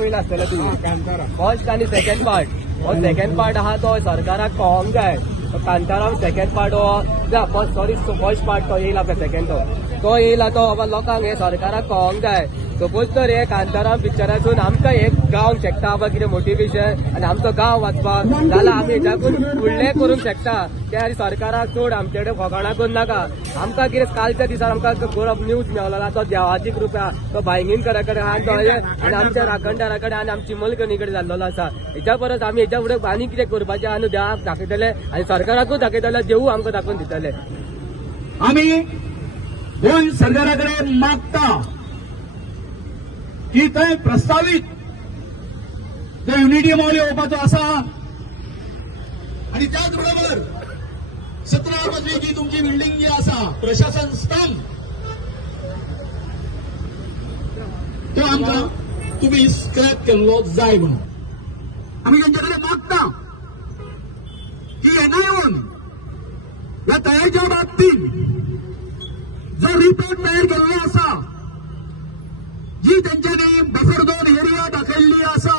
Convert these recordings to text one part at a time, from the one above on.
पळयला आसतले तुम्ही फर्स्ट आनी सेकंड पार्ट. हो सेकंड पार्ट आहा तो सरकाराक कळोंक जाय. कांताराम सेकंड पार्ट हो फर्स्ट पार्ट तो येयला पळय सेकंड तो येयला तो बाबा लोकांक हे सरकाराक कळोंक जाय. सपोज तर हे कांताराम पिक्चरासून आमकां एक गावंक शकता बाबा कितें मोटिवेशन आनी आमचो गांव वाचपाक जाल्यार आमी हेच्याकून फुडलें करूंक शकता. त्या सरकाराक चड आमचे कडेन फकाणां करूं नाका. आमकां कितें कालच्या दिसार आमकां बरो न्यूज मेळलो तो देवाची कृपा तो भायंगीणकरा कडेन आहा तो आनी आमच्या राखणदारा कडेन आनी आमची मलकणी कडेन जाल्लो आसा. हेच्या परस आमी हेच्या फुडें आनी कितें करपाचें आनी देवाक दाखयतले आनी सरकाराकूय दाखयतले देवू आमकां दाखोवन दितले. आमी गोंय सरकाराकडे मागता की थंय प्रस्तावित जो युनिटी मॉल येवपाचो आसा आणि त्याच बरोबर 17 मजलीची तुमची बिल्डिंग जी आसा प्रशासन स्तंभ तो आमकां तुम्ही स्क्रॅप केल्लो जाय म्हणून आम्ही त्यांच्याकडे मागता की येना येऊन या तयारीच्या बाबतीत जो रिपोर्ट तयार केल्लो आसा जी त्यांच्यानी बफर झोन एरिया दाखयल्ली आसा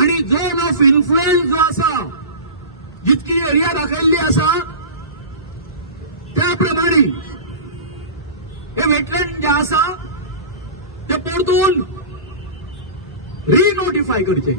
आणि झोन ऑफ इन्फ्लुएन्स जो आसा जितकी एरिया दाखयल्ली आसा त्याप्रमाणे हे वेटलँड जे आसा ते परतून रिनोटिफाय करचे.